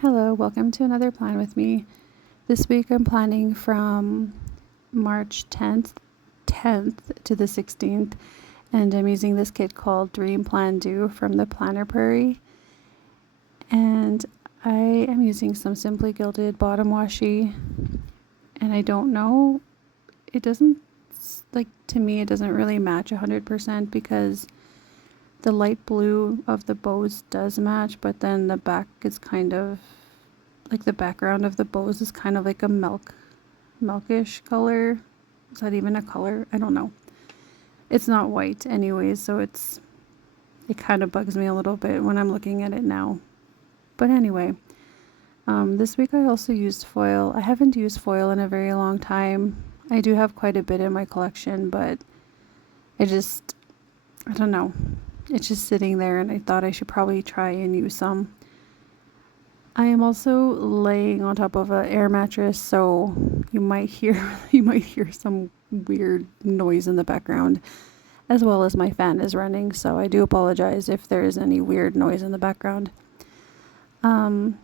Hello, welcome to another plan with me. This week I'm planning from March 10th to the 16th, and I'm using this kit called Dream Plan Do from the planner Prairie. And I am using some Simply Gilded bottom washi, and I don't know, it doesn't, to me, it doesn't really match 100% because the light blue of the bows does match, but then the back is kind of the background of the bows is kind of like a milkish color. Is that even a color? I don't know. It's not white anyways, so it kind of bugs me a little bit when I'm looking at it now. But anyway, this week I also used foil. I haven't used foil in a very long time. I do have quite a bit in my collection, but I don't know. It's just sitting there, and I thought I should probably try and use some. I am also laying on top of an air mattress, so you might hear some weird noise in the background, as well as my fan is running, so I do apologize if there is any weird noise in the background. But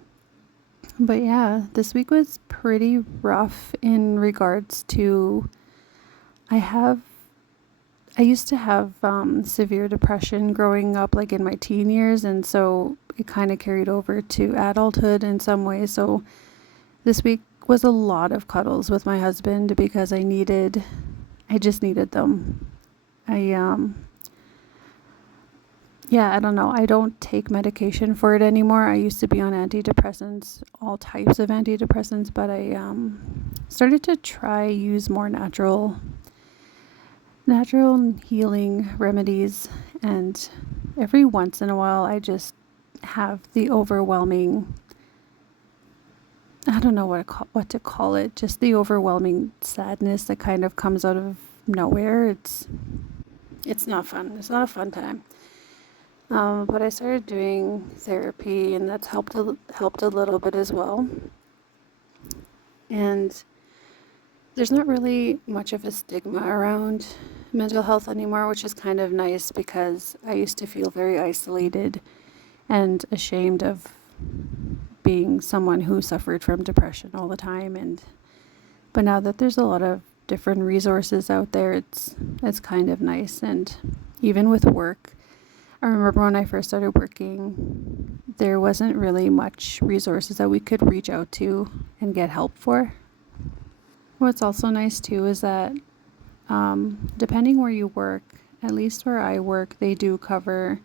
yeah, this week was pretty rough in regards to I used to have severe depression growing up, in my teen years, and so it kind of carried over to adulthood in some ways. So this week was a lot of cuddles with my husband because I just needed them. I don't know. I don't take medication for it anymore. I used to be on antidepressants, all types of antidepressants, but I started to use more natural healing remedies, and every once in a while I just have the overwhelming, I don't know what to call it, just the overwhelming sadness that kind of comes out of nowhere. It's not fun. It's not a fun time. But I started doing therapy, and that's helped a little bit as well. And there's not really much of a stigma around mental health anymore, which is kind of nice because I used to feel very isolated and ashamed of being someone who suffered from depression all the time. But now that there's a lot of different resources out there, it's kind of nice. And even with work, I remember when I first started working, there wasn't really much resources that we could reach out to and get help for. What's also nice too is that depending where you work, at least where I work, they do cover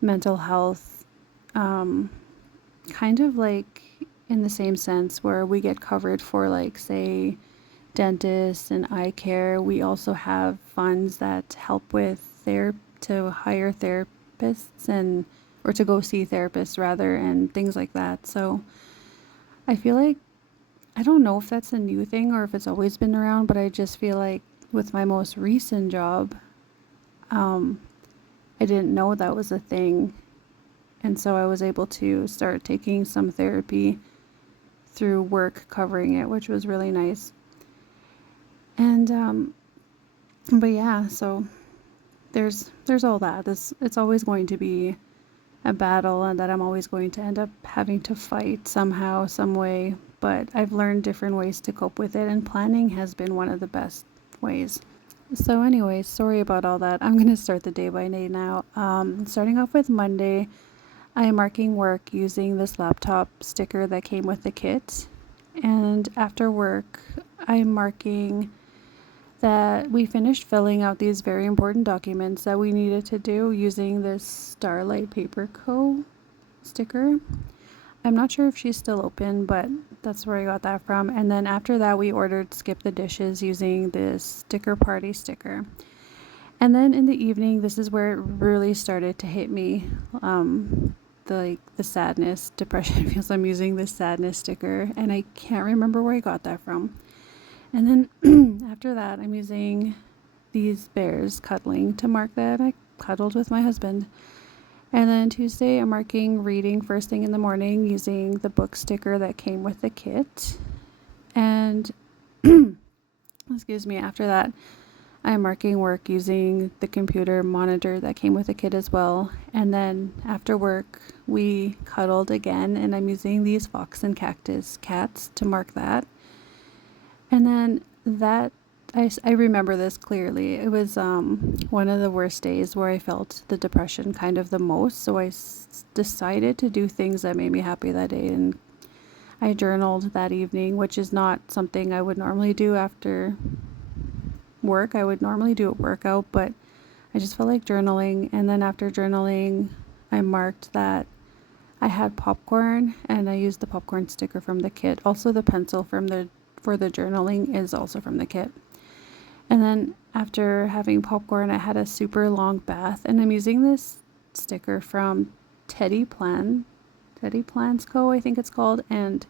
mental health, kind of like in the same sense where we get covered for, say, dentists and eye care. We also have funds that help with to hire therapists or to go see therapists rather, and things like that. So I feel like, I don't know if that's a new thing or if it's always been around, but I just feel like with my most recent job, I didn't know that was a thing. And so I was able to start taking some therapy through work covering it, which was really nice. And, but yeah, so there's all that. It's always going to be a battle, and that I'm always going to end up having to fight somehow, some way. But I've learned different ways to cope with it, and planning has been one of the best ways. So anyways, sorry about all that. I'm going to start the day by day now. Starting off with Monday, I am marking work using this laptop sticker that came with the kit. And after work, I'm marking that we finished filling out these very important documents that we needed to do using this Starlight Paper Co. sticker. I'm not sure if she's still open, but that's where I got that from. And then after that, we ordered Skip the Dishes using this Sticker Party sticker. And then in the evening, this is where it really started to hit me. The sadness, depression feels. I'm using this sadness sticker, and I can't remember where I got that from. And then after that, I'm using these bears cuddling to mark that I cuddled with my husband. And then Tuesday, I'm marking reading first thing in the morning using the book sticker that came with the kit. And excuse me, after that, I'm marking work using the computer monitor that came with the kit as well. And then after work, we cuddled again, and I'm using these fox and cactus cats to mark that. And then I remember this clearly. It was one of the worst days where I felt the depression kind of the most. So I decided to do things that made me happy that day. And I journaled that evening, which is not something I would normally do after work. I would normally do a workout, but I just felt like journaling. And then after journaling, I marked that I had popcorn, and I used the popcorn sticker from the kit. Also, the pencil for the journaling is also from the kit. And then after having popcorn, I had a super long bath, and I'm using this sticker from Teddy Plans Co., I think it's called, and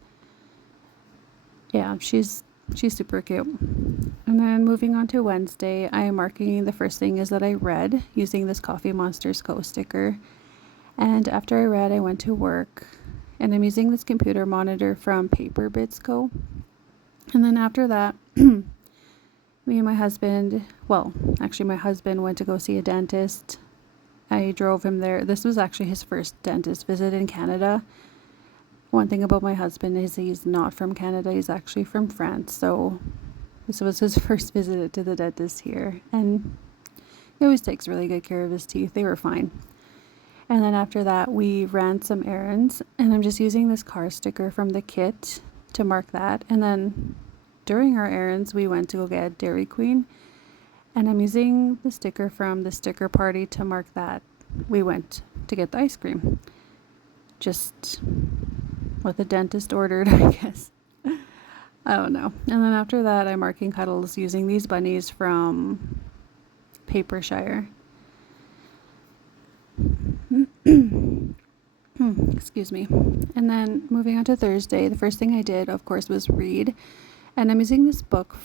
yeah, she's super cute. And then moving on to Wednesday, I am marking the first thing is that I read using this Coffee Monsters Co. sticker. And after I read, I went to work, and I'm using this computer monitor from Paper Bits Co. And then after that, me and my husband, well, actually my husband went to go see a dentist. I drove him there. This was actually his first dentist visit in Canada. One thing about my husband is he's not from Canada. He's actually from France. So this was his first visit to the dentist here. And he always takes really good care of his teeth. They were fine. And then after that, we ran some errands. And I'm just using this car sticker from the kit to mark that. And then during our errands, we went to go get Dairy Queen. And I'm using the sticker from the sticker party to mark that we went to get the ice cream. Just what the dentist ordered, I guess. I don't know. And then after that, I'm marking cuddles using these bunnies from Papershire. Excuse me. And then moving on to Thursday, the first thing I did, of course, was read. And I'm using this book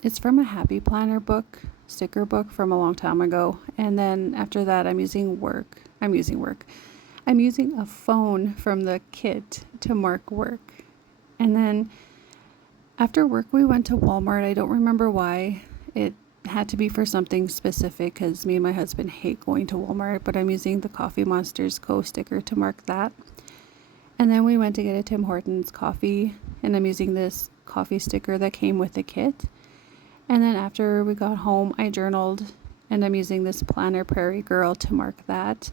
it's from a Happy Planner book, sticker book from a long time ago. And then after that, I'm using a phone from the kit to mark work. And then after work, we went to Walmart. I don't remember why. It had to be for something specific because me and my husband hate going to Walmart, but I'm using the Coffee Monsters Co. sticker to mark that. And then we went to get a Tim Hortons coffee, and I'm using this coffee sticker that came with the kit. And then after we got home, I journaled, and I'm using this planner Prairie Girl to mark that.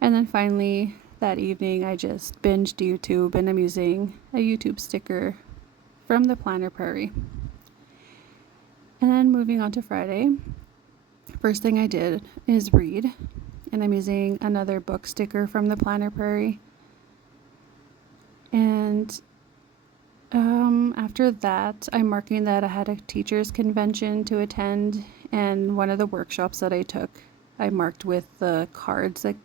And then finally, that evening, I just binged YouTube, and I'm using a YouTube sticker from the planner Prairie. And then moving on to Friday, first thing I did is read, and I'm using another book sticker from the planner Prairie. And after that, I'm marking that I had a teachers convention to attend, and one of the workshops that I took, I marked with the cards that,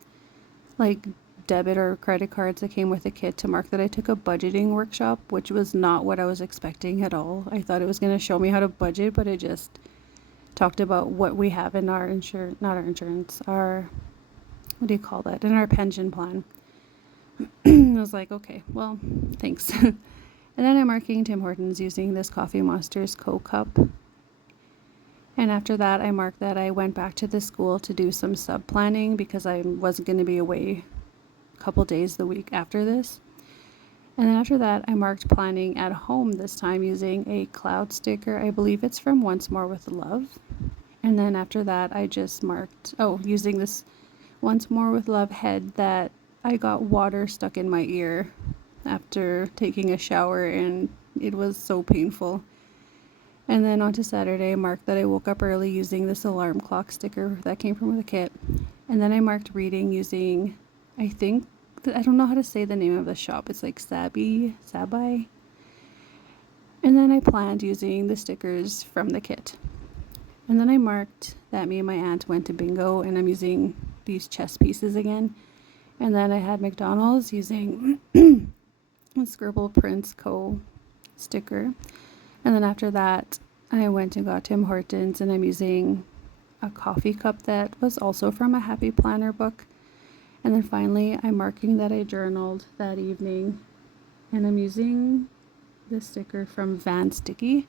like debit or credit cards that came with the kit, to mark that I took a budgeting workshop, which was not what I was expecting at all. I thought it was going to show me how to budget, but it just talked about what we have in our what do you call that? In our pension plan. I was like, okay, well, thanks. And then I'm marking Tim Hortons using this Coffee Monsters Co. cup. And after that, I marked that I went back to the school to do some sub planning because I wasn't going to be away a couple days the week after this. And then after that, I marked planning at home this time using a cloud sticker. I believe it's from Once More with Love. And then after that, I just marked, using this Once More with Love head that I got water stuck in my ear after taking a shower, and it was so painful. And then on to Saturday, I marked that I woke up early using this alarm clock sticker that came from the kit. And then I marked reading using, I don't know how to say the name of the shop. It's like Sabai. And then I planned using the stickers from the kit. And then I marked that me and my aunt went to bingo, and I'm using these chess pieces again. And then I had McDonald's using a Scribble Prince Co. sticker. And then after that, I went and got Tim Hortons, and I'm using a coffee cup that was also from a Happy Planner book. And then finally, I'm marking that I journaled that evening, and I'm using the sticker from Van Sticky.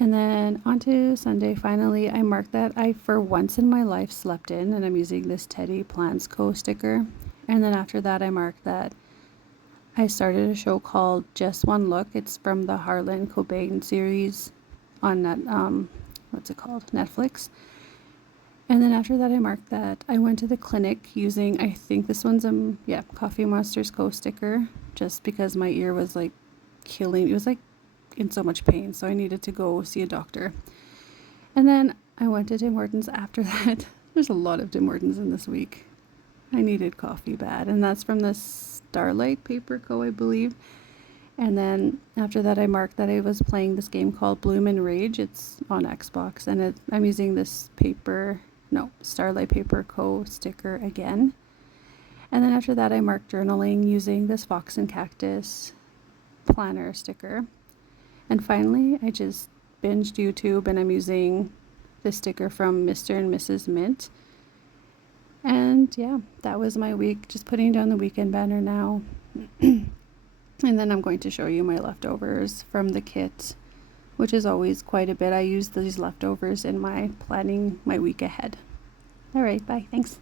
And then on to Sunday, finally, I marked that I, for once in my life, slept in, and I'm using this Teddy Plans Co. sticker. And then after that, I marked that I started a show called Just One Look. It's from the Harlan Cobain series on what's it called? Netflix. And then after that, I marked that I went to the clinic using, I think this one's Coffee Monsters Co. sticker, just because my ear was like killing. It was like in so much pain, so I needed to go see a doctor. And then I went to Tim Hortons after that. There's a lot of Tim Hortons in this week. I needed coffee bad, and that's from the Starlight Paper Co., I believe. And then after that, I marked that I was playing this game called Bloom and Rage. It's on Xbox, and I'm using this Starlight Paper Co. sticker again. And then after that, I marked journaling using this Fox and Cactus planner sticker. And finally, I just binged YouTube, and I'm using the sticker from Mr. and Mrs. Mint. And yeah, that was my week. Just putting down the weekend banner now. And then I'm going to show you my leftovers from the kit, which is always quite a bit. I use these leftovers in my planning my week ahead. All right, bye. Thanks.